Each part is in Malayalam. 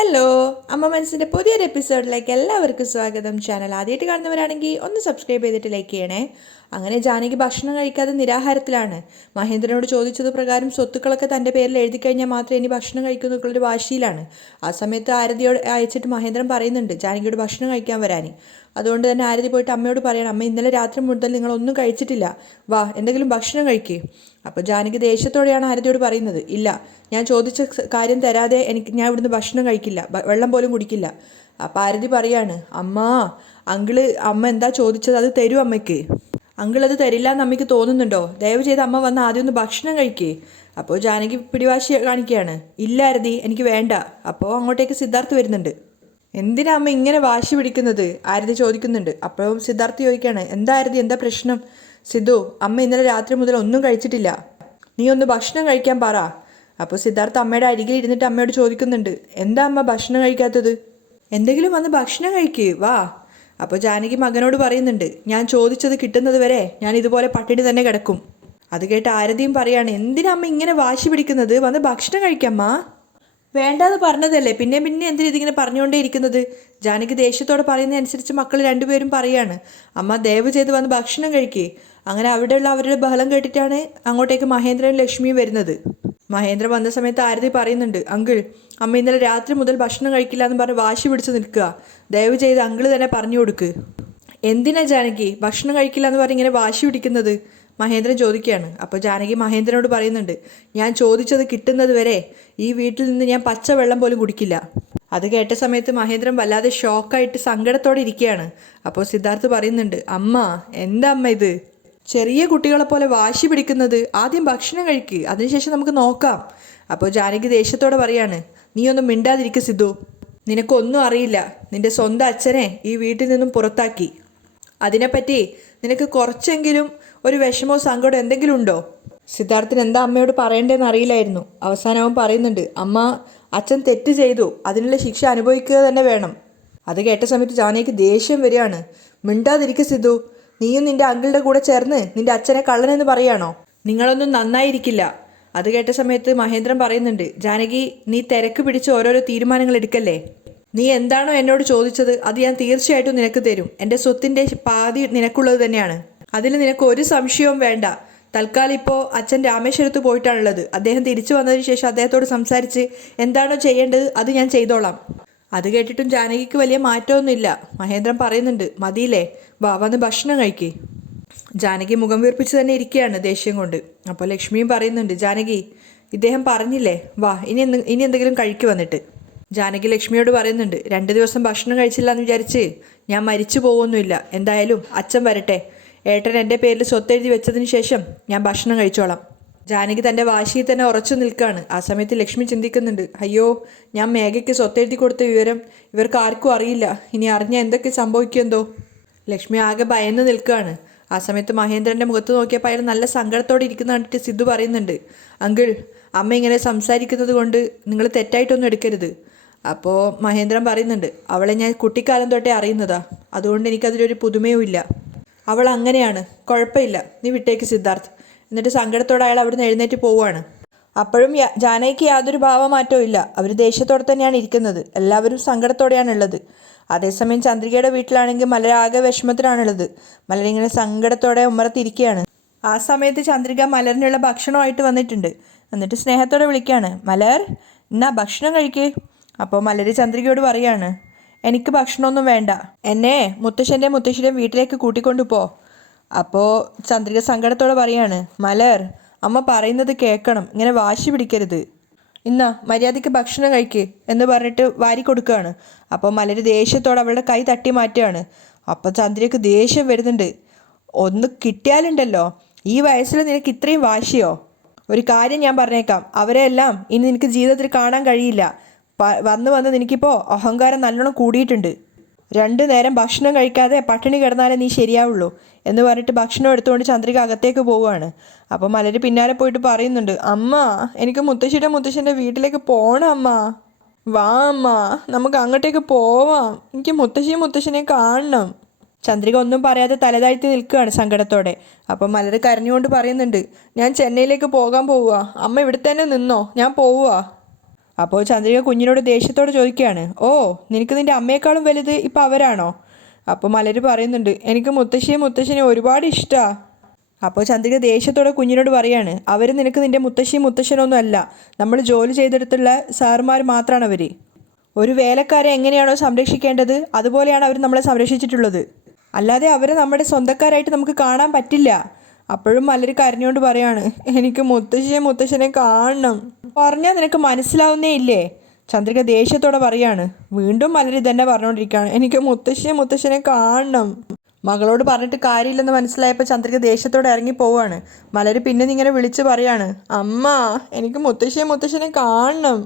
ഹലോ, അമ്മ മനസ്സിൻ്റെ പുതിയൊരു എപ്പിസോഡിലേക്ക് എല്ലാവർക്കും സ്വാഗതം. ചാനൽ ആദ്യമായിട്ട് കാണുന്നവരാണെങ്കിൽ ഒന്ന് സബ്സ്ക്രൈബ് ചെയ്തിട്ട് ലൈക്ക് ചെയ്യണേ. അങ്ങനെ ജാനകി ഭക്ഷണം കഴിക്കാതെ നിരാഹാരത്തിലാണ്. മഹേന്ദ്രനോട് ചോദിച്ചത് പ്രകാരം സ്വത്തുക്കളൊക്കെ തൻ്റെ പേരിൽ എഴുതി കഴിഞ്ഞാൽ മാത്രമേ ഇനി ഭക്ഷണം കഴിക്കുന്നുള്ളൊരു വാശിയിലാണ്. ആ സമയത്ത് ആരതിയോട് അയച്ചിട്ട് മഹേന്ദ്രൻ പറയുന്നുണ്ട് ജാനകിയോട് ഭക്ഷണം കഴിക്കാൻ വരാൻ. അതുകൊണ്ട് തന്നെ ആരതി പോയിട്ട് അമ്മയോട് പറയണം, അമ്മ ഇന്നലെ രാത്രി മുതൽ നിങ്ങളൊന്നും കഴിച്ചിട്ടില്ല, വാ എന്തെങ്കിലും ഭക്ഷണം കഴിക്കുക. അപ്പോൾ ജാനകി ദേഷ്യത്തോടെയാണ് ആരതിയോട് പറയുന്നത്, ഇല്ല, ഞാൻ ചോദിച്ച കാര്യം തരാതെ ഞാൻ ഇവിടുന്ന് ഭക്ഷണം കഴിക്കില്ല, വെള്ളം പോലും കുടിക്കില്ല. അപ്പോൾ ആരതി പറയാണ്, അമ്മ എന്താ ചോദിച്ചത് അത് തരൂ അമ്മയ്ക്ക്. അത് തരില്ല എന്ന് അമ്മയ്ക്ക് തോന്നുന്നുണ്ടോ? ദയവ് ചെയ്ത് അമ്മ വന്ന് ആദ്യം ഒന്ന് ഭക്ഷണം കഴിക്കേ. അപ്പോൾ ജാനകി പിടിവാശി കാണിക്കുകയാണ്, ഇല്ല ആരതി, എനിക്ക് വേണ്ട. അപ്പോൾ അങ്ങോട്ടേക്ക് സിദ്ധാർത്ഥ് വരുന്നുണ്ട്. എന്തിനാ അമ്മ ഇങ്ങനെ വാശി പിടിക്കുന്നത്? ആരതി ചോദിക്കുന്നുണ്ട്. അപ്പോഴും സിദ്ധാർത്ഥ് ചോദിക്കുകയാണ്, എന്താ ആരതി, എന്താ പ്രശ്നം? സിദ്ധു, അമ്മ ഇന്നലെ രാത്രി മുതൽ ഒന്നും കഴിച്ചിട്ടില്ല, നീ ഒന്ന് ഭക്ഷണം കഴിക്കാൻ പറ. അപ്പോൾ സിദ്ധാർത്ഥ് അമ്മയുടെ അരികിൽ ഇരുന്നിട്ട് അമ്മയോട് ചോദിക്കുന്നുണ്ട്, എന്താ അമ്മ ഭക്ഷണം കഴിക്കാത്തത്? എന്തെങ്കിലും വന്ന് ഭക്ഷണം കഴിക്കേ, വാ. അപ്പോൾ ജാനകി മകനോട് പറയുന്നുണ്ട്, ഞാൻ ചോദിച്ചത് കിട്ടുന്നത് വരെ ഞാൻ ഇതുപോലെ പട്ടിണി തന്നെ കിടക്കും. അത് കേട്ട് ആരതിയും പറയാണ്, എന്തിനാ അമ്മ ഇങ്ങനെ വാശി പിടിക്കുന്നത്? വന്ന് ഭക്ഷണം കഴിക്കാമ്മ. വേണ്ടാന്ന് പറഞ്ഞതല്ലേ, പിന്നെ പിന്നെ എന്തിനാ ഇതിങ്ങനെ പറഞ്ഞുകൊണ്ടേ ഇരിക്കുന്നത്? ജാനകി ദേഷ്യത്തോടെ പറയുന്നതനുസരിച്ച് മക്കൾ രണ്ടുപേരും പറയാണ്, അമ്മ ദയവ് ചെയ്ത് വന്ന് ഭക്ഷണം കഴിക്കേ. അങ്ങനെ അവിടെയുള്ള അവരുടെ ബഹളം കേട്ടിട്ടാണ് അങ്ങോട്ടേക്ക് മഹേന്ദ്രനും ലക്ഷ്മിയും വരുന്നത്. മഹേന്ദ്രൻ വന്ന സമയത്ത് ആരതി പറയുന്നുണ്ട്, അമ്മ ഇന്നലെ രാത്രി മുതൽ ഭക്ഷണം കഴിക്കില്ല എന്ന് പറഞ്ഞ് വാശി പിടിച്ച് നിൽക്കുക, ദയവ് ചെയ്ത് തന്നെ പറഞ്ഞു കൊടുക്ക്. എന്തിനാ ജാനകി ഭക്ഷണം കഴിക്കില്ല എന്ന് പറഞ്ഞ് ഇങ്ങനെ വാശി പിടിക്കുന്നത്? മഹേന്ദ്രൻ ചോദിക്കുകയാണ്. അപ്പോൾ ജാനകി മഹേന്ദ്രനോട് പറയുന്നുണ്ട്, ഞാൻ ചോദിച്ചത് കിട്ടുന്നത് വരെ ഈ വീട്ടിൽ നിന്ന് ഞാൻ പച്ചവെള്ളം പോലും കുടിക്കില്ല. അത് കേട്ട സമയത്ത് മഹേന്ദ്രൻ വല്ലാതെ ഷോക്കായിട്ട് സങ്കടത്തോടെ ഇരിക്കുകയാണ്. അപ്പോൾ സിദ്ധാർത്ഥ് പറയുന്നുണ്ട്, എന്താ അമ്മ ഇത്? ചെറിയ കുട്ടികളെ പോലെ വാശി പിടിക്കുന്നത്? ആദ്യം ഭക്ഷണം കഴിക്കുക, അതിനുശേഷം നമുക്ക് നോക്കാം. അപ്പോൾ ജാനകി ദേഷ്യത്തോടെ പറയാണ്, നീ ഒന്നും മിണ്ടാതിരിക്കുക സിദ്ധു, നിനക്കൊന്നും അറിയില്ല. നിന്റെ സ്വന്തം അച്ഛനെ ഈ വീട്ടിൽ നിന്നും പുറത്താക്കി, അതിനെപ്പറ്റി നിനക്ക് കുറച്ചെങ്കിലും ഒരു വിഷമോ സങ്കടമോ എന്തെങ്കിലും ഉണ്ടോ? സിദ്ധാർത്ഥിന് എന്താ അമ്മയോട് പറയേണ്ടതെന്ന് അറിയില്ലായിരുന്നു. അവസാനവും പറയുന്നുണ്ട്, അച്ഛൻ തെറ്റ് ചെയ്തു, അതിനുള്ള ശിക്ഷ അനുഭവിക്കുക തന്നെ വേണം. അത് കേട്ട സമയത്ത് ജാനകിക്ക് ദേഷ്യം വരികയാണ്. മിണ്ടാതിരിക്കുക സിദ്ധു, നീയും നിന്റെ അങ്കിളുടെ കൂടെ ചേർന്ന് നിന്റെ അച്ഛനെ കള്ളനെന്ന് പറയാണോ? നിങ്ങളൊന്നും നന്നായിരിക്കില്ല. അത് കേട്ട സമയത്ത് മഹേന്ദ്രൻ പറയുന്നുണ്ട്, ജാനകി, നീ തിരക്ക് പിടിച്ച് ഓരോരോ തീരുമാനങ്ങൾ എടുക്കല്ലേ. നീ എന്താണോ എന്നോട് ചോദിച്ചത് അത് ഞാൻ തീർച്ചയായിട്ടും നിനക്ക് തരും. എൻ്റെ സ്വത്തിൻ്റെ പാതി നിനക്കുള്ളത് തന്നെയാണ്, അതിൽ നിനക്ക് ഒരു സംശയവും വേണ്ട. തൽക്കാലം ഇപ്പോൾ അച്ഛൻ രാമേശ്വരത്ത് പോയിട്ടാണുള്ളത്. അദ്ദേഹം തിരിച്ചു വന്നതിന് ശേഷം അദ്ദേഹത്തോട് സംസാരിച്ച് എന്താണോ ചെയ്യേണ്ടത് അത് ഞാൻ ചെയ്തോളാം. അത് കേട്ടിട്ടും ജാനകിക്ക് വലിയ മാറ്റമൊന്നുമില്ല. മഹേന്ദ്രൻ പറയുന്നുണ്ട്, മതിയില്ലേ, വന്ന് ഭക്ഷണം കഴിക്കേ. ജാനകി മുഖം വീർപ്പിച്ച് തന്നെ ഇരിക്കുകയാണ് ദേഷ്യം കൊണ്ട്. അപ്പോൾ ലക്ഷ്മിയും പറയുന്നുണ്ട്, ജാനകി, ഇദ്ദേഹം പറഞ്ഞില്ലേ, വാ ഇനി എന്തെങ്കിലും കഴിക്കു വന്നിട്ട്. ജാനകി ലക്ഷ്മിയോട് പറയുന്നുണ്ട്, 2 ദിവസം ഭക്ഷണം കഴിച്ചില്ല എന്ന് വിചാരിച്ച് ഞാൻ മരിച്ചു പോകുമൊന്നുമില്ല. എന്തായാലും അച്ഛൻ വരട്ടെ, ഏട്ടൻ എൻ്റെ പേരിൽ സ്വത്തെഴുതി വെച്ചതിന് ശേഷം ഞാൻ ഭക്ഷണം കഴിച്ചോളാം. ജാനകി തൻ്റെ വാശിയിൽ തന്നെ ഉറച്ചു നിൽക്കുകയാണ്. ആ സമയത്ത് ലക്ഷ്മി ചിന്തിക്കുന്നുണ്ട്, അയ്യോ, ഞാൻ മേഘയ്ക്ക് സ്വത്തെഴുതി കൊടുത്ത വിവരം ഇവർക്ക് ആർക്കും അറിയില്ല, ഇനി അറിഞ്ഞാൽ എന്തൊക്കെ സംഭവിക്കുമെന്തോ. ലക്ഷ്മി ആകെ ഭയന്ന് നിൽക്കുകയാണ്. ആ സമയത്ത് മഹേന്ദ്രൻ്റെ മുഖത്ത് നോക്കിയപ്പോൾ അയാൾ നല്ല സങ്കടത്തോടെ ഇരിക്കുന്ന കണ്ടിട്ട് സിദ്ധു പറയുന്നുണ്ട്, അമ്മ ഇങ്ങനെ സംസാരിക്കുന്നത് കൊണ്ട് നിങ്ങൾ തെറ്റായിട്ടൊന്നും എടുക്കരുത്. അപ്പോൾ മഹേന്ദ്രൻ പറയുന്നുണ്ട്, അവളെ ഞാൻ കുട്ടിക്കാലം തൊട്ടേ അറിയുന്നതാ, അതുകൊണ്ട് എനിക്കതിലൊരു പുതുമയും ഇല്ല. അവൾ അങ്ങനെയാണ്, കുഴപ്പമില്ല, നീ വിട്ടേക്ക് സിദ്ധാർത്ഥ്. എന്നിട്ട് സങ്കടത്തോടെ അയാൾ അവിടുന്ന് എഴുന്നേറ്റ് പോവുകയാണ്. അപ്പോഴും ജാനകിക്ക് യാതൊരു ഭാവമാറ്റവും ഇല്ല. അവർ ദേഷ്യത്തോടെ തന്നെയാണ് ഇരിക്കുന്നത്. എല്ലാവരും സങ്കടത്തോടെയാണുള്ളത്. അതേസമയം ചന്ദ്രികയുടെ വീട്ടിലാണെങ്കിൽ മലർ ആകെ വിഷമത്തിലാണുള്ളത്. മലരിങ്ങനെ സങ്കടത്തോടെ ഉമ്മറത്തിരിക്കുകയാണ്. ആ സമയത്ത് ചന്ദ്രിക മലറിനുള്ള ഭക്ഷണമായിട്ട് വന്നിട്ടുണ്ട്. എന്നിട്ട് സ്നേഹത്തോടെ വിളിക്കുകയാണ്, മലർ, എന്നാ ഭക്ഷണം കഴിക്കേ. അപ്പോൾ മലര് ചന്ദ്രികയോട് പറയാണ്, എനിക്ക് ഭക്ഷണമൊന്നും വേണ്ട, എന്നെ മുത്തശ്ശിയുടെയും വീട്ടിലേക്ക് കൂട്ടിക്കൊണ്ടു പോ. അപ്പോൾ ചന്ദ്രിക സങ്കടത്തോടെ പറയാണ്, മലർ, അമ്മ പറയുന്നത് കേൾക്കണം, ഇങ്ങനെ വാശി പിടിക്കരുത്, മര്യാദയ്ക്ക് ഭക്ഷണം കഴിക്കേ എന്ന് പറഞ്ഞിട്ട് വാരി കൊടുക്കുകയാണ്. അപ്പോൾ മലര് ദേഷ്യത്തോടെ അവളുടെ കൈ തട്ടി മാറ്റുകയാണ്. അപ്പോൾ ചന്ദ്രികക്ക് ദേഷ്യം വരുന്നുണ്ട്. ഒന്ന് കിട്ടിയാലുണ്ടല്ലോ, ഈ വയസ്സിൽ നിനക്ക് ഇത്രയും വാശിയോ? ഒരു കാര്യം ഞാൻ പറഞ്ഞേക്കാം, അവരെല്ലാം ഇനി നിനക്ക് ജീവിതത്തിൽ കാണാൻ കഴിയില്ല. വന്ന് നിനക്കിപ്പോൾ അഹങ്കാരം നല്ലോണം കൂടിയിട്ടുണ്ട്. 2 നേരം ഭക്ഷണം കഴിക്കാതെ പട്ടിണി കിടന്നാലേ നീ ശരിയാവുള്ളൂ എന്ന് പറഞ്ഞിട്ട് ഭക്ഷണം എടുത്തുകൊണ്ട് ചന്ദ്രിക അകത്തേക്ക് പോവുകയാണ്. അപ്പോൾ മലര് പിന്നാലെ പോയിട്ട് പറയുന്നുണ്ട്, എനിക്ക് മുത്തശ്ശൻ്റെ വീട്ടിലേക്ക് പോകണം അമ്മ, വാ അമ്മ, നമുക്ക് അങ്ങോട്ടേക്ക് പോവാം, എനിക്ക് മുത്തശ്ശനെ കാണണം. ചന്ദ്രിക ഒന്നും പറയാതെ തലതാഴ്ത്തി നിൽക്കുകയാണ് സങ്കടത്തോടെ. അപ്പം മലര് കരഞ്ഞുകൊണ്ട് പറയുന്നുണ്ട്, ഞാൻ ചെന്നൈയിലേക്ക് പോകാൻ പോവുക, അമ്മ ഇവിടെ തന്നെ നിന്നോ, ഞാൻ പോവുക. അപ്പോൾ ചന്ദ്രിക കുഞ്ഞിനോട് ദേഷ്യത്തോടെ ചോദിക്കുകയാണ്, ഓ നിനക്ക് നിൻ്റെ അമ്മയെക്കാളും വലുത് ഇപ്പം അവരാണോ? അപ്പോൾ മലര് പറയുന്നുണ്ട്, എനിക്ക് മുത്തശ്ശിനെ ഒരുപാട് ഇഷ്ടമാണ്. അപ്പോൾ ചന്ദ്രിക ദേഷ്യത്തോടെ കുഞ്ഞിനോട് പറയാണ്, അവർ നിനക്ക് നിൻ്റെ മുത്തശ്ശനൊന്നും അല്ല, നമ്മൾ ജോലി ചെയ്തെടുത്തുള്ള സാറുമാർ മാത്രമാണ് അവർ. ഒരു വേലക്കാരെ എങ്ങനെയാണോ സംരക്ഷിക്കേണ്ടത് അതുപോലെയാണ് അവർ നമ്മളെ സംരക്ഷിച്ചിട്ടുള്ളത്, അല്ലാതെ അവരെ നമ്മുടെ സ്വന്തക്കാരായിട്ട് നമുക്ക് കാണാൻ പറ്റില്ല. അപ്പോഴും മലര് കരഞ്ഞുകൊണ്ട് പറയാണ്, എനിക്ക് മുത്തശ്ശനെ കാണണം. പറഞ്ഞാൽ നിനക്ക് മനസ്സിലാവുന്നേ ഇല്ലേ? ചന്ദ്രിക ദേഷ്യത്തോടെ പറയാണ്. വീണ്ടും മലര് ഇതന്നെ പറഞ്ഞുകൊണ്ടിരിക്കുകയാണ്, എനിക്ക് മുത്തശ്ശനെ കാണണം. മകളോട് പറഞ്ഞിട്ട് കാര്യമില്ലെന്ന് മനസ്സിലായപ്പോൾ ചന്ദ്രിക ദേഷ്യത്തോടെ ഇറങ്ങി പോവാണ്. മലര് പിന്നെ ഇങ്ങനെ വിളിച്ച് പറയാണ്, അമ്മ എനിക്ക് മുത്തശ്ശനെ കാണണം.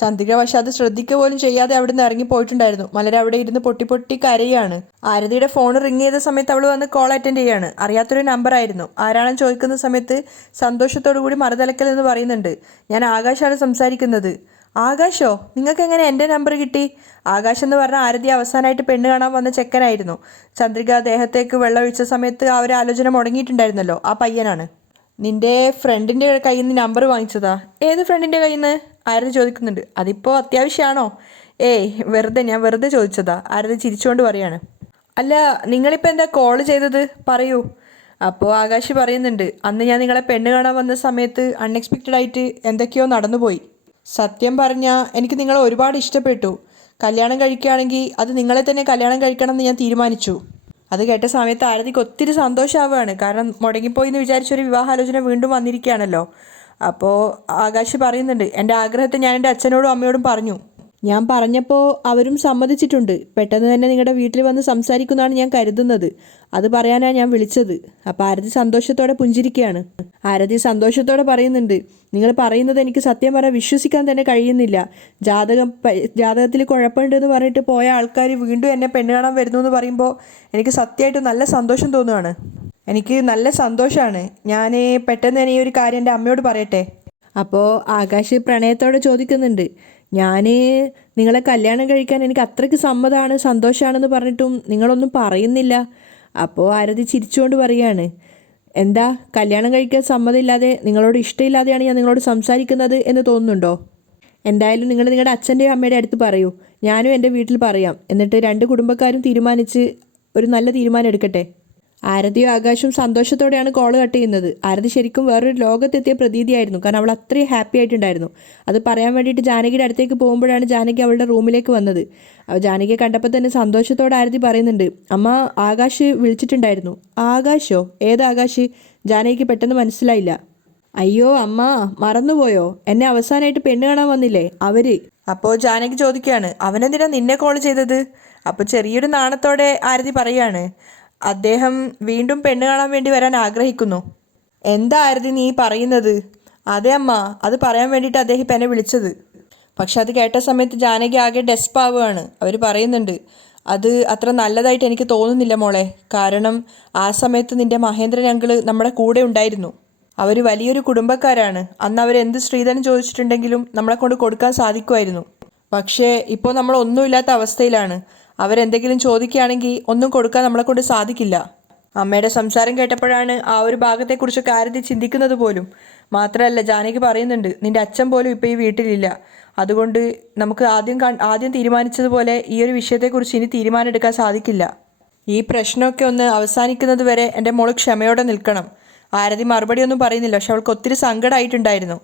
ചന്ദ്രിക പക്ഷെ അത് ശ്രദ്ധിക്കുക പോലും ചെയ്യാതെ അവിടെ നിന്ന് ഇറങ്ങി പോയിട്ടുണ്ടായിരുന്നു. മലര് അവിടെ ഇരുന്ന് പൊട്ടി പൊട്ടി കരയാണ്. ആരതിയുടെ ഫോൺ റിങ് ചെയ്ത സമയത്ത് അവൾ വന്ന് കോൾ അറ്റൻഡ് ചെയ്യാണ്. അറിയാത്തൊരു നമ്പർ ആയിരുന്നു. ആരാണെന്ന് ചോദിക്കുന്ന സമയത്ത് സന്തോഷത്തോടു കൂടി മറുതലക്കൽ എന്ന് പറയുന്നുണ്ട്, ഞാൻ ആകാശാണ് സംസാരിക്കുന്നത്. ആകാശോ? നിങ്ങൾക്ക് എങ്ങനെ എൻ്റെ നമ്പർ കിട്ടി? ആകാശ് എന്ന് പറഞ്ഞാൽ ആരതി അവസാനമായിട്ട് പെണ്ണ് കാണാൻ വന്ന ചെക്കനായിരുന്നു. ചന്ദ്രിക ദേഹത്തേക്ക് വെള്ളം ഒഴിച്ച സമയത്ത് ആ ഒരു ആലോചന മുടങ്ങിയിട്ടുണ്ടായിരുന്നല്ലോ, ആ പയ്യനാണ്. നിൻ്റെ ഫ്രണ്ടിൻ്റെ കയ്യിൽ നിന്ന് നമ്പർ വാങ്ങിച്ചതാ? ഏത് ഫ്രണ്ടിൻ്റെ കയ്യിൽ നിന്ന്? ആരതി ചോദിക്കുന്നുണ്ട്. അതിപ്പോൾ അത്യാവശ്യമാണോ? ഏയ് ഞാൻ വെറുതെ ചോദിച്ചതാ. ആരതി ചിരിച്ചുകൊണ്ട് പറയാണ്. അല്ല നിങ്ങളിപ്പോൾ എന്താ കോൾ ചെയ്തത്? പറയൂ. അപ്പോൾ ആകാശ് പറയുന്നുണ്ട്, അന്ന് ഞാൻ നിങ്ങളെ പെണ്ണ് കാണാൻ വന്ന സമയത്ത് അൺഎക്സ്പെക്റ്റഡ് ആയിട്ട് എന്തൊക്കെയോ നടന്നുപോയി. സത്യം പറഞ്ഞാൽ എനിക്ക് നിങ്ങളെ ഒരുപാട് ഇഷ്ടപ്പെട്ടു. കല്യാണം കഴിക്കുകയാണെങ്കിൽ അത് നിങ്ങളെ തന്നെ കല്യാണം കഴിക്കണം എന്ന് ഞാൻ തീരുമാനിച്ചു. അത് കേട്ട സമയത്ത് ആരതിക്ക് ഒത്തിരി സന്തോഷമാവുകയാണ്. കാരണം മുടങ്ങിപ്പോയി എന്ന് വിചാരിച്ചൊരു വിവാഹാലോചന വീണ്ടും വന്നിരിക്കുകയാണല്ലോ. അപ്പോൾ ആകാശ് പറയുന്നുണ്ട്, എൻ്റെ ആഗ്രഹത്തെ ഞാൻ എൻ്റെ അച്ഛനോടും അമ്മയോടും പറഞ്ഞു. ഞാൻ പറഞ്ഞപ്പോൾ അവരും സമ്മതിച്ചിട്ടുണ്ട്. പെട്ടെന്ന് തന്നെ നിങ്ങളുടെ വീട്ടിൽ വന്ന് സംസാരിക്കുന്നതാണ് ഞാൻ കരുതുന്നത്. അത് പറയാനാണ് ഞാൻ വിളിച്ചത്. അപ്പോൾ ആരതി സന്തോഷത്തോടെ പുഞ്ചിരിക്കുകയാണ്. ആരതി സന്തോഷത്തോടെ പറയുന്നുണ്ട്, നിങ്ങൾ പറയുന്നത് എനിക്ക് സത്യം പറഞ്ഞാൽ വിശ്വസിക്കാൻ തന്നെ കഴിയുന്നില്ല. ജാതകത്തിൽ കുഴപ്പമുണ്ടെന്ന് പറഞ്ഞിട്ട് പോയ ആൾക്കാർ വീണ്ടും എന്നെ പെണ്ണ് കാണാൻ വരുന്നു എന്ന് പറയുമ്പോൾ എനിക്ക് സത്യമായിട്ട് നല്ല സന്തോഷം തോന്നുകയാണ്. എനിക്ക് നല്ല സന്തോഷമാണ്. ഞാൻ പെട്ടെന്ന് തന്നെ ഈ ഒരു കാര്യം എൻ്റെ അമ്മയോട് പറയട്ടെ. അപ്പോൾ ആകാശ് പ്രണയത്തോടെ ചോദിക്കുന്നുണ്ട്, ഞാൻ നിങ്ങളെ കല്യാണം കഴിക്കാൻ എനിക്ക് അത്രയ്ക്ക് സമ്മതമാണ്, സന്തോഷമാണെന്ന് പറഞ്ഞിട്ടും നിങ്ങളൊന്നും പറയുന്നില്ല. അപ്പോൾ ആരതി ചിരിച്ചുകൊണ്ട് പറയുകയാണ്, എന്താ കല്യാണം കഴിക്കാൻ സമ്മതമില്ലാതെ നിങ്ങളോട് ഇഷ്ടമില്ലാതെയാണ് ഞാൻ നിങ്ങളോട് സംസാരിക്കുന്നത് എന്ന് തോന്നുന്നുണ്ടോ? എന്തായാലും നിങ്ങൾ നിങ്ങളുടെ അച്ഛൻ്റെയും അമ്മയുടെ അടുത്ത് പറയൂ, ഞാനും എൻ്റെ വീട്ടിൽ പറയാം. എന്നിട്ട് രണ്ട് കുടുംബക്കാരും തീരുമാനിച്ച് ഒരു നല്ല തീരുമാനം എടുക്കട്ടെ. ആരതിയും ആകാശവും സന്തോഷത്തോടെയാണ് കോൾ കട്ട് ചെയ്യുന്നത്. ആരതി ശരിക്കും വേറൊരു ലോകത്തെത്തിയ പ്രതീതിയായിരുന്നു. കാരണം അവൾ അത്രയും ഹാപ്പി ആയിട്ടുണ്ടായിരുന്നു. അത് പറയാൻ വേണ്ടിയിട്ട് ജാനകിയുടെ അടുത്തേക്ക് പോകുമ്പോഴാണ് ജാനകി അവളുടെ റൂമിലേക്ക് വന്നത്. ജാനകിയെ കണ്ടപ്പോൾ തന്നെ സന്തോഷത്തോടെ ആരതി പറയുന്നുണ്ട്, അമ്മ ആകാശ് വിളിച്ചിട്ടുണ്ടായിരുന്നു. ആകാശോ? ഏത് ആകാശ്? ജാനകിക്ക് പെട്ടെന്ന് മനസ്സിലായില്ല. അയ്യോ അമ്മ മറന്നുപോയോ? എന്നെ അവസാനമായിട്ട് പെണ്ണ് കാണാൻ വന്നില്ലേ അവര്. അപ്പോൾ ജാനകി ചോദിക്കുകയാണ്, അവനെന്തിനാ നിന്നെ കോൾ ചെയ്തത്? അപ്പോൾ ചെറിയൊരു നാണത്തോടെ ആരതി പറയാണ്, അദ്ദേഹം വീണ്ടും പെണ്ണ് കാണാൻ വേണ്ടി വരാൻ ആഗ്രഹിക്കുന്നു. എന്താ ആരതി നീ പറയുന്നത്? അതെ അമ്മ, അത് പറയാൻ വേണ്ടിയിട്ട് അദ്ദേഹം ഇപ്പം എന്നെ വിളിച്ചത്. പക്ഷെ അത് കേട്ട സമയത്ത് ജാനകി ആകെ ഡെസ്പാവുകയാണ്. അവർ പറയുന്നുണ്ട്, അത് അത്ര നല്ലതായിട്ട് എനിക്ക് തോന്നുന്നില്ല മോളെ. കാരണം ആ സമയത്ത് നിൻ്റെ മഹേന്ദ്രൻ അങ്കിള് നമ്മുടെ കൂടെ ഉണ്ടായിരുന്നു. അവർ വലിയൊരു കുടുംബക്കാരാണ്. അന്ന് അവരെന്ത് സ്ത്രീധനം ചോദിച്ചിട്ടുണ്ടെങ്കിലും നമ്മളെ കൊണ്ട് കൊടുക്കാൻ സാധിക്കുമായിരുന്നു. പക്ഷേ ഇപ്പോൾ നമ്മളൊന്നുമില്ലാത്ത അവസ്ഥയിലാണ്. അവരെന്തെങ്കിലും ചോദിക്കുകയാണെങ്കിൽ ഒന്നും കൊടുക്കാൻ നമ്മളെ കൊണ്ട് സാധിക്കില്ല. അമ്മയുടെ സംസാരം കേട്ടപ്പോഴാണ് ആ ഒരു ഭാഗത്തെക്കുറിച്ചൊക്കെ ആരതി ചിന്തിക്കുന്നത് പോലും. മാത്രമല്ല ജാനകി പറയുന്നുണ്ട്, നിൻ്റെ അച്ഛൻ പോലും ഇപ്പോൾ ഈ വീട്ടിലില്ല. അതുകൊണ്ട് നമുക്ക് ആദ്യം തീരുമാനിച്ചതുപോലെ ഈ ഒരു വിഷയത്തെക്കുറിച്ച് ഇനി തീരുമാനം എടുക്കാൻ സാധിക്കില്ല. ഈ പ്രശ്നമൊക്കെ ഒന്ന് അവസാനിക്കുന്നത് വരെ എൻ്റെ മോള് ക്ഷമയോടെ നിൽക്കണം. ആരതി മറുപടിയൊന്നും പറയുന്നില്ല. പക്ഷെ അവൾക്ക് ഒത്തിരി സങ്കടമായിട്ടുണ്ടായിരുന്നു.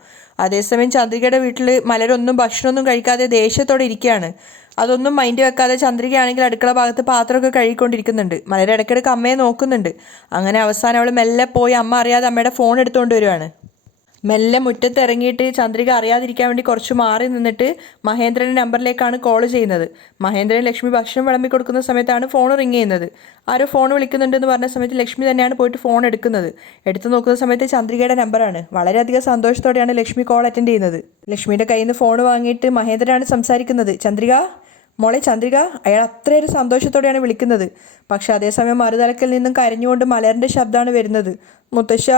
അതേസമയം ചന്ദ്രികയുടെ വീട്ടിൽ മലരൊന്നും ഭക്ഷണമൊന്നും കഴിക്കാതെ ദേഷ്യത്തോടെ ഇരിക്കുകയാണ്. അതൊന്നും മൈൻഡ് വെക്കാതെ ചന്ദ്രികയാണെങ്കിൽ അടുക്കള ഭാഗത്ത് പാത്രമൊക്കെ കഴുകിക്കൊണ്ടിരിക്കുന്നുണ്ട്. മലർ ഇടയ്ക്കിടയ്ക്ക് അമ്മയെ നോക്കുന്നുണ്ട്. അങ്ങനെ അവസാനം അവൾ മെല്ലെ പോയി അമ്മ അറിയാതെ അമ്മയുടെ ഫോൺ എടുത്തുകൊണ്ട് വരുവാണ്. മെല്ലെ മുറ്റത്ത് ഇറങ്ങിയിട്ട് ചന്ദ്രിക അറിയാതിരിക്കാൻ വേണ്ടി കുറച്ച് മാറി നിന്നിട്ട് മഹേന്ദ്രൻ്റെ നമ്പറിലേക്കാണ് കോൾ ചെയ്യുന്നത്. മഹേന്ദ്രൻ ലക്ഷ്മി ഭക്ഷണം വിളമ്പി കൊടുക്കുന്ന സമയത്താണ് ഫോൺ റിങ് ചെയ്യുന്നത്. ആരോ ഫോൺ വിളിക്കുന്നുണ്ടെന്ന് പറഞ്ഞ സമയത്ത് ലക്ഷ്മി തന്നെയാണ് പോയിട്ട് ഫോൺ എടുക്കുന്നത്. എടുത്തു നോക്കുന്ന സമയത്ത് ചന്ദ്രികയുടെ നമ്പറാണ്. വളരെയധികം സന്തോഷത്തോടെയാണ് ലക്ഷ്മി കോൾ അറ്റൻഡ് ചെയ്യുന്നത്. ലക്ഷ്മിയുടെ കയ്യിൽ നിന്ന് ഫോൺ വാങ്ങിയിട്ട് മഹേന്ദ്രനാണ് സംസാരിക്കുന്നത്. ചന്ദ്രിക, മോളെ ചന്ദ്രിക. അയാൾ അത്രയൊരു സന്തോഷത്തോടെയാണ് വിളിക്കുന്നത്. പക്ഷെ അതേസമയം മറുതലക്കിൽ നിന്നും കരഞ്ഞുകൊണ്ട് മലറിൻ്റെ ശബ്ദമാണ് വരുന്നത്. മുത്തശ്ശ.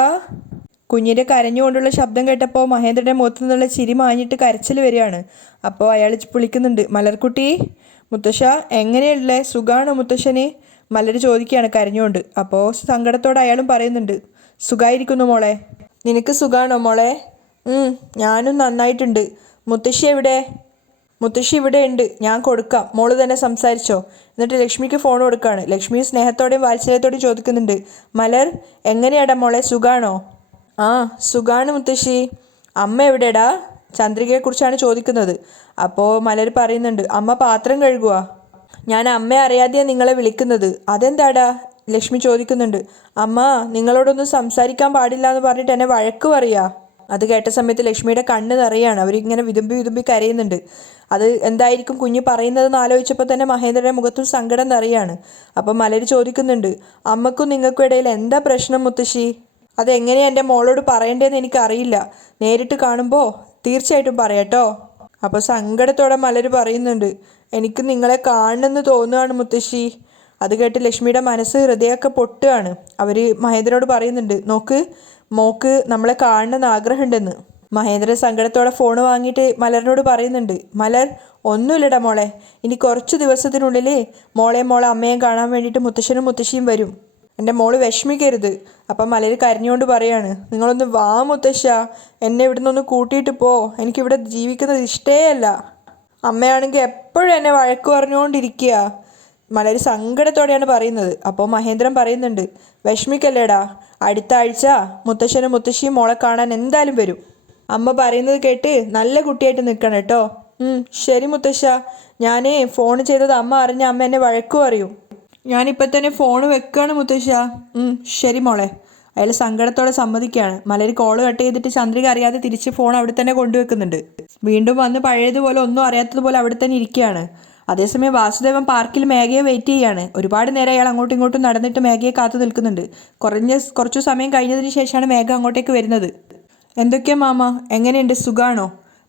കുഞ്ഞിൻ്റെ കരഞ്ഞുകൊണ്ടുള്ള ശബ്ദം കേട്ടപ്പോൾ മഹേന്ദ്രൻ്റെ മുഖത്തു നിന്നുള്ള ചിരി മാഞ്ഞിട്ട് കരച്ചിൽ വരികയാണ്. അപ്പോൾ അയാൾ വിളിക്കുന്നുണ്ട്, മലർക്കുട്ടി. മുത്തശ്ശ എങ്ങനെയുള്ളേ? സുഖാണോ മുത്തശ്ശന്? മലർ ചോദിക്കുകയാണ് കരഞ്ഞുകൊണ്ട്. അപ്പോൾ സങ്കടത്തോടെ അയാളും പറയുന്നുണ്ട്, സുഖമായിരിക്കുന്നു മോളെ. നിനക്ക് സുഖാണോ മോളെ? ഞാനും നന്നായിട്ടുണ്ട്. മുത്തശ്ശി എവിടെ? മുത്തശ്ശി ഇവിടെ ഉണ്ട്, ഞാൻ കൊടുക്കാം, മോള് തന്നെ സംസാരിച്ചോ. എന്നിട്ട് ലക്ഷ്മിക്ക് ഫോൺ കൊടുക്കുകയാണ്. ലക്ഷ്മി സ്നേഹത്തോടെയും വാത്സല്യത്തോടെയും ചോദിക്കുന്നുണ്ട്, മലർ എങ്ങനെയാടാ മോളെ, സുഖാണോ? ആ സുഖാണ് മുത്തശ്ശി. അമ്മ എവിടെടാ? ചന്ദ്രികയെക്കുറിച്ചാണ് ചോദിക്കുന്നത്. അപ്പോൾ മലർ പറയുന്നുണ്ട്, അമ്മ പാത്രം കഴുകുക. ഞാൻ അമ്മയെ അറിയാതെയാണ് നിങ്ങളെ വിളിക്കുന്നത്. അതെന്താടാ? ലക്ഷ്മി ചോദിക്കുന്നുണ്ട്. അമ്മ നിങ്ങളോടൊന്നും സംസാരിക്കാൻ പാടില്ല എന്ന് പറഞ്ഞിട്ട് എന്നെ വഴക്ക് പറയാ. അത് കേട്ട സമയത്ത് ലക്ഷ്മിയുടെ കണ്ണ് നിറയാണ്. അവരിങ്ങനെ വിതുമ്പി വിതുമ്പി കരയുന്നുണ്ട്. അത് എന്തായിരിക്കും കുഞ്ഞ് പറയുന്നതെന്ന് ആലോചിച്ചപ്പോൾ തന്നെ മഹേന്ദ്രയുടെ മുഖത്തും സങ്കടം നിറയാണ്. അപ്പം മലര് ചോദിക്കുന്നുണ്ട്, അമ്മക്കും നിങ്ങൾക്കും ഇടയിൽ എന്താ പ്രശ്നം മുത്തശ്ശി? അതെങ്ങനെയാണ് എൻ്റെ മോളോട് പറയേണ്ടതെന്ന് എനിക്കറിയില്ല. നേരിട്ട് കാണുമ്പോൾ തീർച്ചയായിട്ടും പറയാട്ടോ. അപ്പോൾ സങ്കടത്തോടെ മലര് പറയുന്നുണ്ട്, എനിക്ക് നിങ്ങളെ കാണണമെന്ന് തോന്നുകയാണ് മുത്തശ്ശി. അത് കേട്ട് ലക്ഷ്മിയുടെ മനസ്സ് ഹൃദയമൊക്കെ പൊട്ടുകയാണ്. അവർ മഹേന്ദ്രനോട് പറയുന്നുണ്ട്, നോക്ക് മോക്ക് നമ്മളെ കാണണമെന്ന് ആഗ്രഹമുണ്ടെന്ന്. മഹേന്ദ്രൻ സങ്കടത്തോടെ ഫോൺ വാങ്ങിയിട്ട് മലറിനോട് പറയുന്നുണ്ട്, മലർ ഒന്നുമില്ലടാ മോളെ, ഇനി കുറച്ച് ദിവസത്തിനുള്ളിൽ മോളെ അമ്മയും കാണാൻ വേണ്ടിയിട്ട് മുത്തശ്ശനും മുത്തശ്ശിയും വരും. എൻ്റെ മോള് വിഷമിക്കരുത്. അപ്പം മലർ കരഞ്ഞുകൊണ്ട് പറയാണ്, നിങ്ങളൊന്ന് വാ മുത്തശ്ശ, എന്നെ ഇവിടെ നിന്നൊന്ന് കൂട്ടിയിട്ട് പോ, എനിക്കിവിടെ ജീവിക്കുന്നത് ഇഷ്ടേയല്ല. അമ്മയാണെങ്കിൽ എപ്പോഴും എന്നെ വഴക്ക് പറഞ്ഞുകൊണ്ടിരിക്കുക. മലർ സങ്കടത്തോടെയാണ് പറയുന്നത്. അപ്പോൾ മഹേന്ദ്രൻ പറയുന്നുണ്ട്, വിഷമിക്കല്ലേടാ, അടുത്ത ആഴ്ച മുത്തശ്ശനും മുത്തശ്ശിയും മോളെ കാണാൻ എന്തായാലും വരും. അമ്മ പറയുന്നത് കേട്ട് നല്ല കുട്ടിയായിട്ട് നിൽക്കണം കേട്ടോ. ശരി മുത്തശ്ശ, ഞാൻ ഫോൺ ചെയ്തത് അമ്മ അറിഞ്ഞ അമ്മ എന്നെ വഴക്കു പറയും. ഞാനിപ്പോൾ തന്നെ ഫോൺ വെക്കുകയാണ് മുത്തശ്ശ. ശരി മോളെ. അയാൾ സങ്കടത്തോടെ സമ്മതിക്കുകയാണ്. മലർ കോള് കട്ട് ചെയ്തിട്ട് ചന്ദ്രിക അറിയാതെ തിരിച്ച് ഫോൺ അവിടെ തന്നെ കൊണ്ടുവെക്കുന്നുണ്ട്. വീണ്ടും വന്ന് പഴയതുപോലെ ഒന്നും അറിയാത്തതുപോലെ അവിടെ തന്നെ ഇരിക്കുകയാണ്. അതേസമയം വാസുദേവൻ പാർക്കിൽ മേഘയെ വെയിറ്റ് ചെയ്യാണ്. ഒരുപാട് നേരം അയാൾ അങ്ങോട്ടും ഇങ്ങോട്ടും നടന്നിട്ട് മേഘയെ കാത്തു നിൽക്കുന്നുണ്ട്. കുറച്ചു സമയം കഴിഞ്ഞതിന് ശേഷമാണ് മേഘ അങ്ങോട്ടേക്ക് വരുന്നത്. എന്തൊക്കെയാ മാമ, എങ്ങനെയുണ്ട്, സുഖാണോ?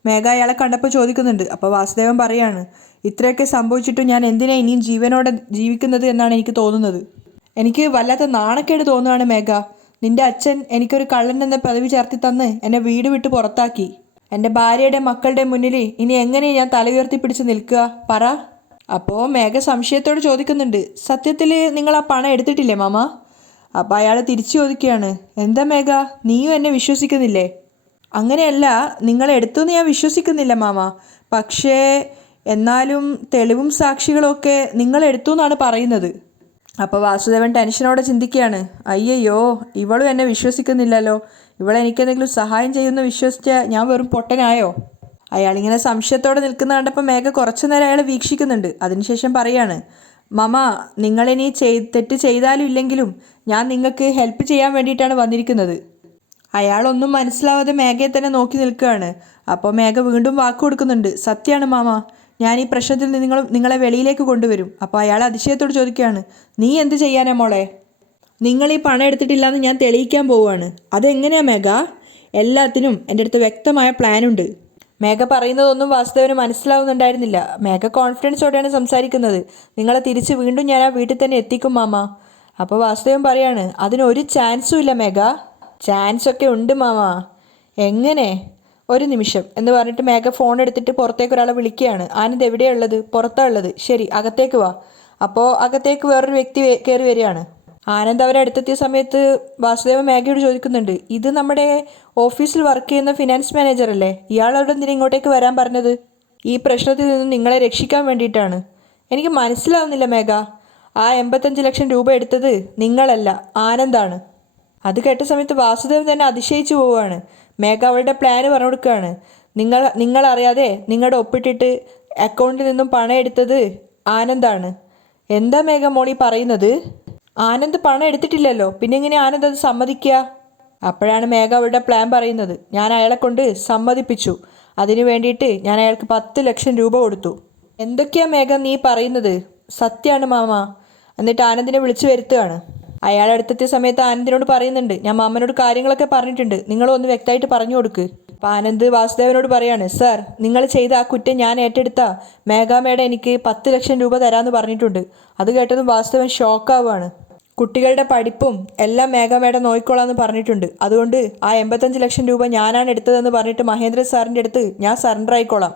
മേഘ അയാളെ കണ്ടപ്പോൾ ചോദിക്കുന്നുണ്ട്. അപ്പോൾ വാസുദേവൻ പറയാണ്, ഇത്രയൊക്കെ സംഭവിച്ചിട്ടും ഞാൻ എന്തിനാ ഇനിയും ജീവനോടെ ജീവിക്കുന്നത് എന്നാണ് എനിക്ക് തോന്നുന്നത്. എനിക്ക് വല്ലാത്ത നാണക്കേട് തോന്നുകയാണ് മേഘ. നിന്റെ അച്ഛൻ എനിക്കൊരു കള്ളൻ എന്ന പദവി ചേർത്തി തന്ന് എന്നെ വീട് വിട്ട് പുറത്താക്കി. എൻ്റെ ഭാര്യയുടെ മക്കളുടെ മുന്നിൽ ഇനി എങ്ങനെ ഞാൻ തല ഉയർത്തി പിടിച്ച് നിൽക്കുക, പറ. അപ്പോൾ മേഘ സംശയത്തോട് ചോദിക്കുന്നുണ്ട്, സത്യത്തിൽ നിങ്ങൾ ആ പണം എടുത്തിട്ടില്ലേ മാമ? അപ്പോൾ അയാൾ തിരിച്ചു ചോദിക്കുകയാണ്, എന്താ മേഘ, നീയും എന്നെ വിശ്വസിക്കുന്നില്ലേ? അങ്ങനെയല്ല, നിങ്ങൾ എടുത്തുനിന്ന് ഞാൻ വിശ്വസിക്കുന്നില്ല മാമ, പക്ഷേ എന്നാലും തെളിവും സാക്ഷികളും ഒക്കെ നിങ്ങൾ എടുത്തു എന്നാണ് പറയുന്നത്. അപ്പോൾ വാസുദേവൻ ടെൻഷനോടെ ചിന്തിക്കുകയാണ്, അയ്യയ്യോ, ഇവളും എന്നെ വിശ്വസിക്കുന്നില്ലല്ലോ, ഇവളെനിക്കെന്തെങ്കിലും സഹായം ചെയ്യുമെന്ന് വിശ്വസിച്ച ഞാൻ വെറും പൊട്ടനായോ? അയാളിങ്ങനെ സംശയത്തോടെ നിൽക്കുന്ന കണ്ടപ്പോൾ മേഘ കുറച്ചു നേരം അയാളെ വീക്ഷിക്കുന്നുണ്ട്. അതിനുശേഷം പറയാണ്, മമ, നിങ്ങളിനി തെറ്റ് ചെയ്താലും ഇല്ലെങ്കിലും ഞാൻ നിങ്ങൾക്ക് ഹെൽപ്പ് ചെയ്യാൻ വേണ്ടിയിട്ടാണ് വന്നിരിക്കുന്നത്. അയാളൊന്നും മനസ്സിലാവാതെ മേഘയെ തന്നെ നോക്കി നിൽക്കുകയാണ്. അപ്പോൾ മേഘ വീണ്ടും വാക്ക് കൊടുക്കുന്നുണ്ട്, സത്യമാണ് മാമ, ഞാൻ ഈ പ്രശ്നത്തിൽ നിന്ന് നിങ്ങളെ വെളിയിലേക്ക് കൊണ്ടുവരും. അപ്പോൾ അയാൾ അതിശയത്തോട് ചോദിക്കുകയാണ്, നീ എന്ത് ചെയ്യാനാ മോളെ? നിങ്ങൾ ഈ പണം എടുത്തിട്ടില്ല എന്ന് ഞാൻ തെളിയിക്കാൻ പോവുകയാണ്. അതെങ്ങനെയാ മേഘ? എല്ലാത്തിനും എൻ്റെ അടുത്ത് വ്യക്തമായ പ്ലാനുണ്ട്. മേഘ പറയുന്നതൊന്നും വാസുദേവന് മനസ്സിലാവുന്നുണ്ടായിരുന്നില്ല. മേഘ കോൺഫിഡൻസോടെയാണ് സംസാരിക്കുന്നത്. നിങ്ങളെ തിരിച്ച് വീണ്ടും ഞാൻ ആ വീട്ടിൽ തന്നെ എത്തിക്കും മാമ. അപ്പോൾ വാസുദേവൻ പറയാണ്, അതിനൊരു ചാൻസും ഇല്ല മേഘ. ചാൻസൊക്കെ ഉണ്ട് മാമ. എങ്ങനെ? ഒരു നിമിഷം എന്ന് പറഞ്ഞിട്ട് മേഘ ഫോൺ എടുത്തിട്ട് പുറത്തേക്ക് ഒരാളെ വിളിക്കുകയാണ്. ആനന്ദ് എവിടെയാണ് ഉള്ളത്? പുറത്താണ് ഉള്ളത്. ശരി, അകത്തേക്ക് വാ. അപ്പോൾ അകത്തേക്ക് വേറൊരു വ്യക്തി കയറി വരികയാണ്. ആനന്ദ് അവരെ അടുത്തെത്തിയ സമയത്ത് വാസുദേവൻ മേഘയോട് ചോദിക്കുന്നുണ്ട്, ഇത് നമ്മുടെ ഓഫീസിൽ വർക്ക് ചെയ്യുന്ന ഫിനാൻസ് മാനേജർ അല്ലേ? ഇയാളോട് എന്തിനാ ഇങ്ങോട്ടേക്ക് വരാൻ പറഞ്ഞത്? ഈ പ്രശ്നത്തിൽ നിന്നും നിങ്ങളെ രക്ഷിക്കാൻ വേണ്ടിയിട്ടാണ്. എനിക്ക് മനസ്സിലാവുന്നില്ല മേഘ. ആ 85 ലക്ഷം രൂപ എടുത്തത് നിങ്ങളല്ല, ആനന്ദാണ്. അത് കേട്ട സമയത്ത് വാസുദേവൻ തന്നെ അതിശയിച്ചു പോവുകയാണ്. മേഘ അവളുടെ പ്ലാന് പറഞ്ഞു കൊടുക്കുകയാണ്. നിങ്ങളറിയാതെ നിങ്ങളുടെ ഒപ്പിട്ടിട്ട് അക്കൗണ്ടിൽ നിന്നും പണം എടുത്തത് ആനന്ദാണ്. എന്താ മേഘ മോളി പറയുന്നത്? ആനന്ദ് പണം എടുത്തിട്ടില്ലല്ലോ, പിന്നെ എങ്ങനെ ആനന്ദ് അത് സമ്മതിക്കുക? അപ്പോഴാണ് മേഘ അവളുടെ പ്ലാൻ പറയുന്നത്. ഞാൻ അയാളെ കൊണ്ട് സമ്മതിപ്പിച്ചു. അതിനു വേണ്ടിയിട്ട് ഞാൻ അയാൾക്ക് 10 ലക്ഷം രൂപ കൊടുത്തു. എന്തൊക്കെയാ മേഘ നീ പറയുന്നത്? സത്യമാണ് മാമ. എന്നിട്ട് ആനന്ദിനെ വിളിച്ചു വരുത്തുകയാണ്. അയാൾ അടുത്തെത്തിയ സമയത്ത് ആനന്ദിനോട് പറയുന്നുണ്ട്, ഞാൻ മാമനോട് കാര്യങ്ങളൊക്കെ പറഞ്ഞിട്ടുണ്ട്, നിങ്ങളൊന്ന് വ്യക്തമായിട്ട് പറഞ്ഞു കൊടുക്ക്. അപ്പം ആനന്ദ് വാസുദേവനോട് പറയാണ്, സർ, നിങ്ങൾ ചെയ്ത ആ കുറ്റം ഞാൻ ഏറ്റെടുത്ത മേഘാമേഡം എനിക്ക് 10 ലക്ഷം രൂപ തരാമെന്ന് പറഞ്ഞിട്ടുണ്ട്. അത് കേട്ടതും വാസുദേവൻ ഷോക്കാവുകയാണ്. കുട്ടികളുടെ പഠിപ്പും എല്ലാം മേഘാമേഡം നോക്കിക്കോളാമെന്ന് പറഞ്ഞിട്ടുണ്ട്. അതുകൊണ്ട് ആ 85 ലക്ഷം രൂപ ഞാനാണ് എടുത്തതെന്ന് പറഞ്ഞിട്ട് മഹേന്ദ്രൻ സാറിൻ്റെ അടുത്ത് ഞാൻ സറണ്ടർ ആയിക്കോളാം.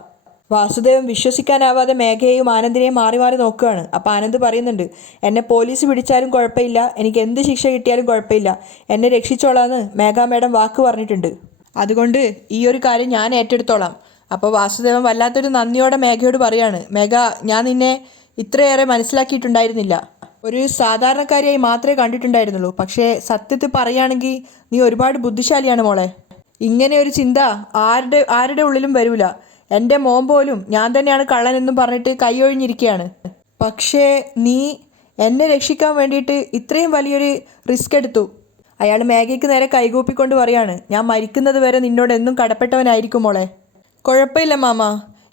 വാസുദേവൻ വിശ്വസിക്കാനാവാതെ മേഘയെയും ആനന്ദിനെയും മാറി മാറി നോക്കുകയാണ്. അപ്പോൾ ആനന്ദ് പറയുന്നുണ്ട്, എന്നെ പോലീസ് പിടിച്ചാലും കുഴപ്പമില്ല, എനിക്ക് എന്ത് ശിക്ഷ കിട്ടിയാലും കുഴപ്പമില്ല, എന്നെ രക്ഷിച്ചോളാമെന്ന് മേഘാ മേഡം വാക്ക് പറഞ്ഞിട്ടുണ്ട്. അതുകൊണ്ട് ഈ ഒരു കാര്യം ഞാൻ ഏറ്റെടുത്തോളാം. അപ്പോൾ വാസുദേവൻ വല്ലാത്തൊരു നന്ദിയോടെ മേഘയോട് പറയാണ്, മേഘ, ഞാൻ നിന്നെ ഇത്രയേറെ മനസ്സിലാക്കിയിട്ടുണ്ടായിരുന്നില്ല. ഒരു സാധാരണക്കാരിയായി മാത്രമേ കണ്ടിട്ടുണ്ടായിരുന്നുള്ളൂ. പക്ഷേ സത്യത്തിൽ പറയുകയാണെങ്കിൽ നീ ഒരുപാട് ബുദ്ധിശാലിയാണ് മോളെ. ഇങ്ങനെ ഒരു ചിന്ത ആരുടെ ഉള്ളിലും വരൂല. എൻ്റെ മോൻ പോലും ഞാൻ തന്നെയാണ് കള്ളനെന്നും പറഞ്ഞിട്ട് കൈയൊഴിഞ്ഞിരിക്കുകയാണ്. പക്ഷേ നീ എന്നെ രക്ഷിക്കാൻ വേണ്ടിയിട്ട് ഇത്രയും വലിയൊരു റിസ്ക് എടുത്തു. അയാൾ മേഘയ്ക്ക് നേരെ കൈകൂപ്പിക്കൊണ്ട് പറയാണ്, ഞാൻ മരിക്കുന്നത് വരെ നിന്നോട് എന്നും കടപ്പെട്ടവനായിരിക്കും മോളെ. കുഴപ്പമില്ല മാമ,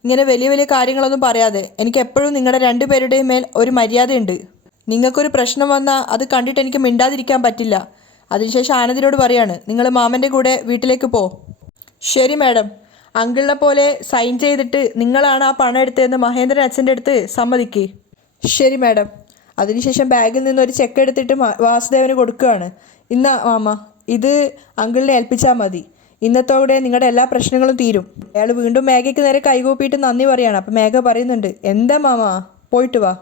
ഇങ്ങനെ വലിയ വലിയ കാര്യങ്ങളൊന്നും പറയാതെ. എനിക്ക് എപ്പോഴും നിങ്ങളുടെ രണ്ടുപേരുടെയും മേൽ ഒരു മര്യാദയുണ്ട്. നിങ്ങൾക്കൊരു പ്രശ്നം വന്നാൽ അത് കണ്ടിട്ട് എനിക്ക് മിണ്ടാതിരിക്കാൻ പറ്റില്ല. അതിനുശേഷം ആനന്ദിനോട് പറയാണ്, നിങ്ങൾ മാമൻ്റെ കൂടെ വീട്ടിലേക്ക് പോ. ശരി മാഡം. അങ്കിളിനെ പോലെ സൈൻ ചെയ്തിട്ട് നിങ്ങളാണ് ആ പണം എടുത്തതെന്ന് മഹേന്ദ്രൻ അച്ഛൻ്റെ അടുത്ത് സമ്മതിക്ക്. ശരി മാഡം. അതിനുശേഷം ബാഗിൽ നിന്ന് ഒരു ചെക്ക് എടുത്തിട്ട് വാസുദേവന് കൊടുക്കുകയാണ്. ഇന്നാ മാമ, ഇത് അങ്കിളിനെ ഏൽപ്പിച്ചാൽ മതി. ഇന്നത്തോടെ നിങ്ങളുടെ എല്ലാ പ്രശ്നങ്ങളും തീരും. അയാൾ വീണ്ടും മേഘയ്ക്ക് നേരെ കൈകൂപ്പിയിട്ട് നന്ദി പറയാണ്. അപ്പം മേഘ പറയുന്നുണ്ട്, എന്താ മാമ, പോയിട്ട് വാ.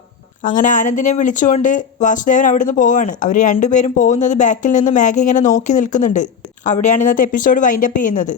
അങ്ങനെ ആനന്ദിനെ വിളിച്ചുകൊണ്ട് വാസുദേവൻ അവിടുന്ന് പോവാണ്. അവർ രണ്ടുപേരും പോകുന്നത് ബാക്കിൽ നിന്ന് മേഘ ഇങ്ങനെ നോക്കി നിൽക്കുന്നുണ്ട്. അവിടെയാണ് ഇന്നത്തെ എപ്പിസോഡ് വൈൻഡപ്പ് ചെയ്യുന്നത്.